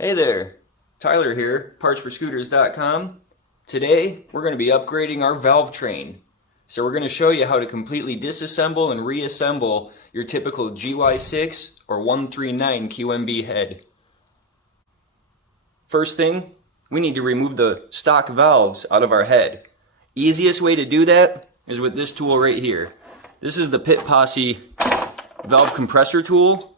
Hey there, Tyler here, partsforscooters.com. Today we're going to be upgrading our valve train. So we're going to show you how to completely disassemble and reassemble your typical GY6 or 139 QMB head. First thing, we need to remove the stock valves out of our head. Easiest way to do that is with this tool right here. This is the Pit Posse valve compressor tool.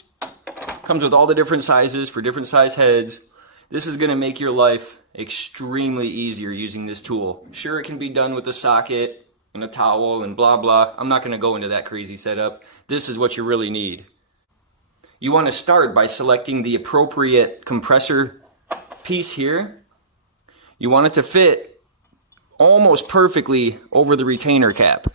Comes with all the different sizes for different size heads. This is going to make your life extremely easier using this tool. Sure, it can be done with a socket and a towel and blah blah. I'm not going to go into that crazy setup. This is what you really need. You want to start by selecting the appropriate compressor piece here. You want it to fit almost perfectly over the retainer cap.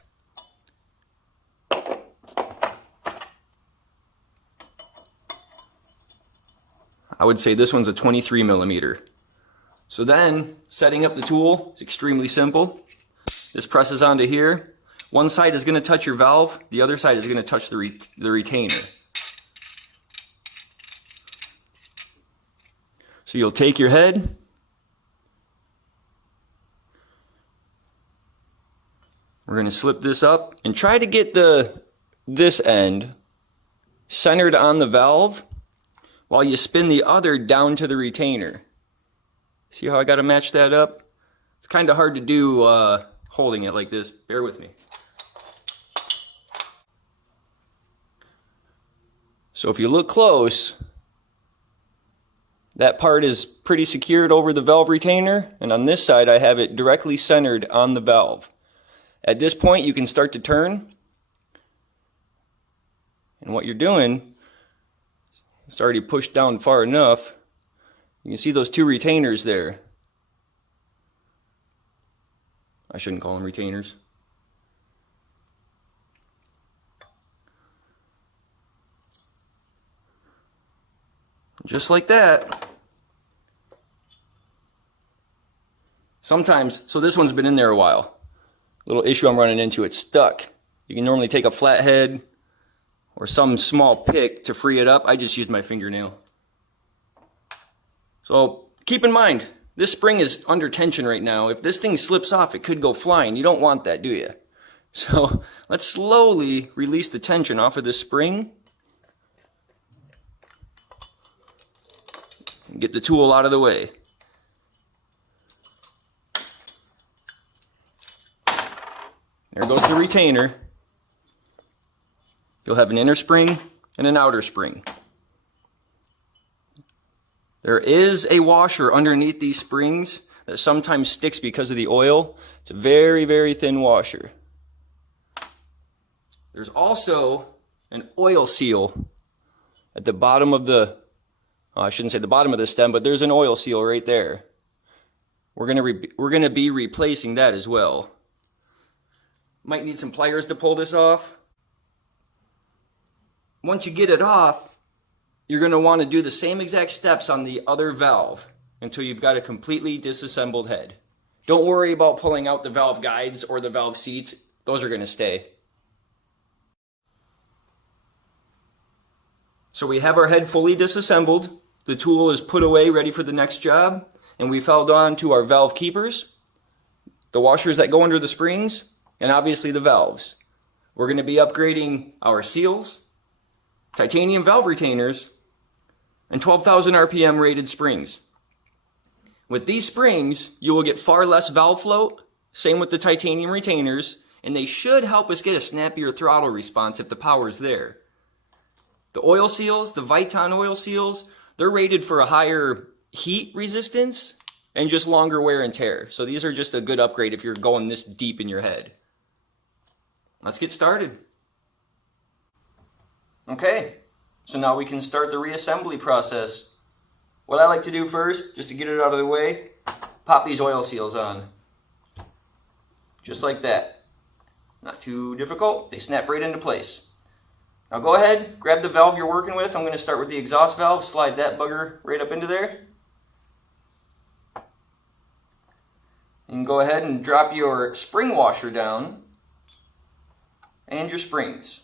I would say this one's a 23 millimeter. So then, setting up the tool is extremely simple. This presses onto here. One side is going to touch your valve, the other side is going to touch the retainer. So you'll take your head, we're going to slip this up and try to get this end centered on the valve while you spin the other down to the retainer. See how I got to match that up? It's kind of hard to do holding it like this. Bear with me. So if you look close, that part is pretty secured over the valve retainer, and on this side I have it directly centered on the valve. At this point you can start to turn, and what you're doing, it's already pushed down far enough. You can see those two retainers there. I shouldn't call them retainers. Just like that. Sometimes, so this one's been in there a while. Little issue I'm running into, it's stuck. You can normally take a flathead or some small pick to free it up. I just used my fingernail. So keep in mind, this spring is under tension right now. If this thing slips off, it could go flying. You don't want that, do you? So let's slowly release the tension off of this spring. And get the tool out of the way. There goes the retainer. You'll have an inner spring and an outer spring. There is a washer underneath these springs that sometimes sticks because of the oil. It's a very, very thin washer. There's also an oil seal at the bottom of the, I shouldn't say the bottom of the stem, but there's an oil seal right there. We're gonna be replacing that as well. Might need some pliers to pull this off. Once you get it off, you're going to want to do the same exact steps on the other valve until you've got a completely disassembled head. Don't worry about pulling out the valve guides or the valve seats. Those are going to stay. So we have our head fully disassembled. The tool is put away, ready for the next job. And we've held on to our valve keepers, the washers that go under the springs, and obviously the valves. We're going to be upgrading our seals, titanium valve retainers, and 12,000 RPM rated springs. With these springs, you will get far less valve float, same with the titanium retainers, and they should help us get a snappier throttle response if the power is there. The oil seals, the Viton oil seals, they're rated for a higher heat resistance and just longer wear and tear. So these are just a good upgrade if you're going this deep in your head. Let's get started. Okay, so now we can start the reassembly process. What I like to do first, just to get it out of the way, pop these oil seals on. Just like that. Not too difficult, they snap right into place. Now go ahead, grab the valve you're working with. I'm going to start with the exhaust valve, slide that bugger right up into there. You can go ahead and drop your spring washer down and your springs.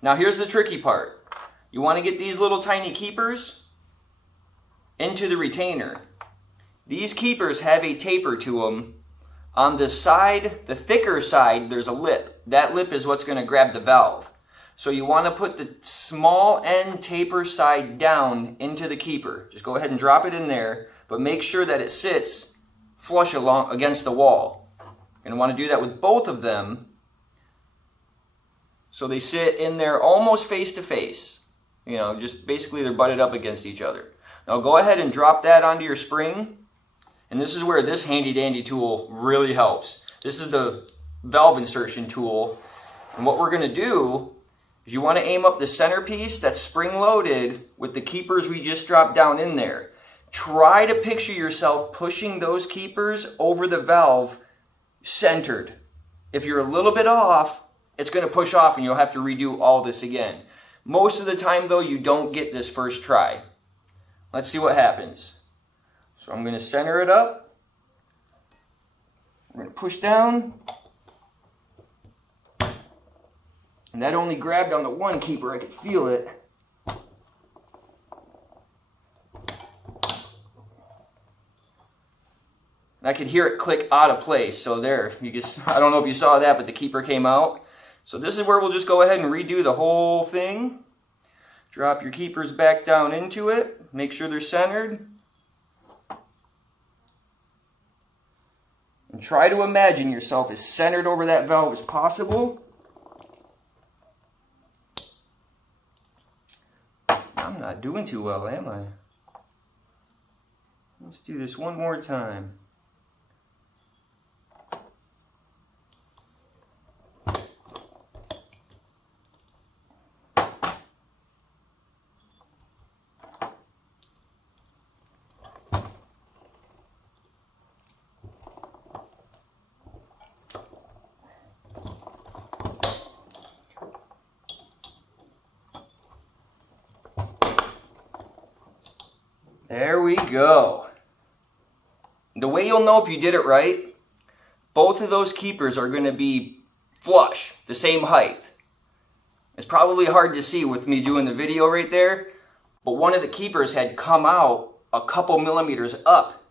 Now here's the tricky part. You want to get these little tiny keepers into the retainer. These keepers have a taper to them. On the side, the thicker side, there's a lip. That lip is what's going to grab the valve. So you want to put the small end taper side down into the keeper. Just go ahead and drop it in there, but make sure that it sits flush along against the wall. You're going to want to do that with both of them, so they sit in there almost face to face. You know, just basically they're butted up against each other. Now go ahead and drop that onto your spring. And this is where this handy dandy tool really helps. This is the valve insertion tool. And what we're going to do is you want to aim up the centerpiece that's spring loaded with the keepers we just dropped down in there. Try to picture yourself pushing those keepers over the valve centered. If you're a little bit off, it's going to push off and you'll have to redo all this again. Most of the time though, you don't get this first try. Let's see what happens. So I'm going to center it up. I'm going to push down. And that only grabbed on the one keeper. I could feel it. And I could hear it click out of place. So there, you can, I don't know if you saw that, but the keeper came out. So this is where we'll just go ahead and redo the whole thing. Drop your keepers back down into it. Make sure they're centered. And try to imagine yourself as centered over that valve as possible. I'm not doing too well, am I? Let's do this one more time. There we go. The way you'll know if you did it right, both of those keepers are going to be flush, the same height. It's probably hard to see with me doing the video right there, but one of the keepers had come out a couple millimeters up.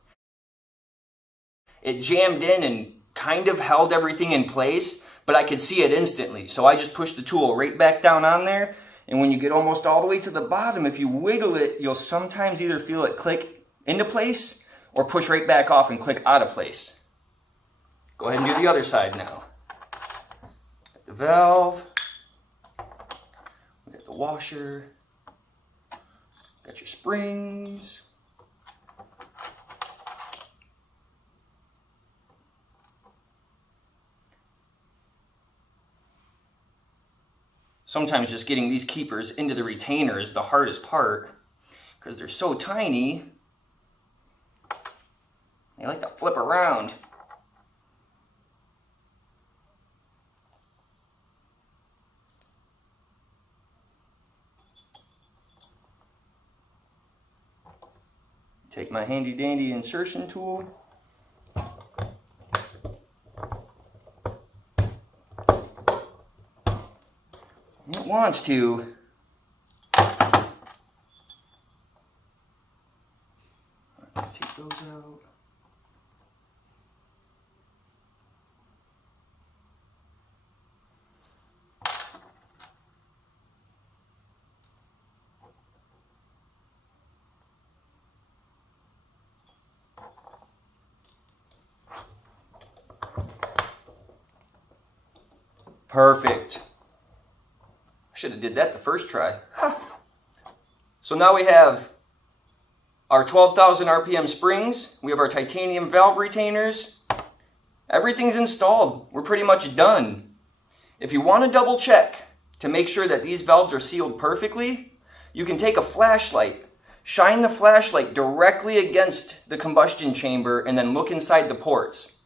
It jammed in and kind of held everything in place, but I could see it instantly. So I just pushed the tool right back down on there. And when you get almost all the way to the bottom, if you wiggle it, you'll sometimes either feel it click into place or push right back off and click out of place. Go ahead and do the other side now. Got the valve, we got the washer, got your springs. Sometimes just getting these keepers into the retainer is the hardest part because they're so tiny. They like to flip around. Take my handy dandy insertion tool. It wants to. Let's take those out. Perfect. Should have did that the first try. So now we have our 12,000 RPM springs. We have our titanium valve retainers. Everything's installed. We're pretty much done. If you want to double check to make sure that these valves are sealed perfectly, you can take a flashlight, shine the flashlight directly against the combustion chamber, and then look inside the ports.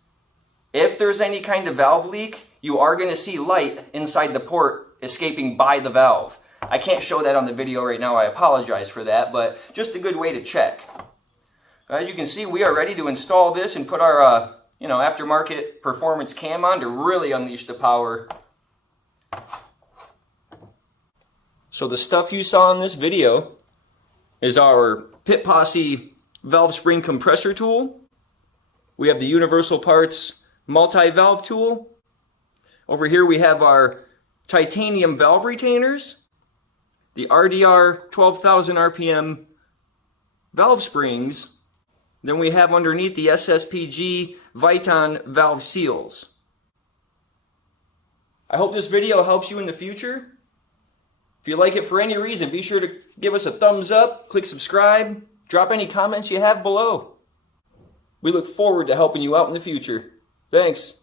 If there's any kind of valve leak, you are going to see light inside the port escaping by the valve. I can't show that on the video right now, I apologize for that, but just a good way to check. As you can see, we are ready to install this and put our aftermarket performance cam on to really unleash the power. So the stuff you saw in this video is our Pit Posse valve spring compressor tool. We have the Universal Parts multi-valve tool. Over here we have our titanium valve retainers, the RDR 12,000 RPM valve springs. Then we have underneath the SSP-G Viton valve seals. I hope this video helps you in the future. If you like it for any reason, be sure to give us a thumbs up, click subscribe, drop any comments you have below. We look forward to helping you out in the future. Thanks.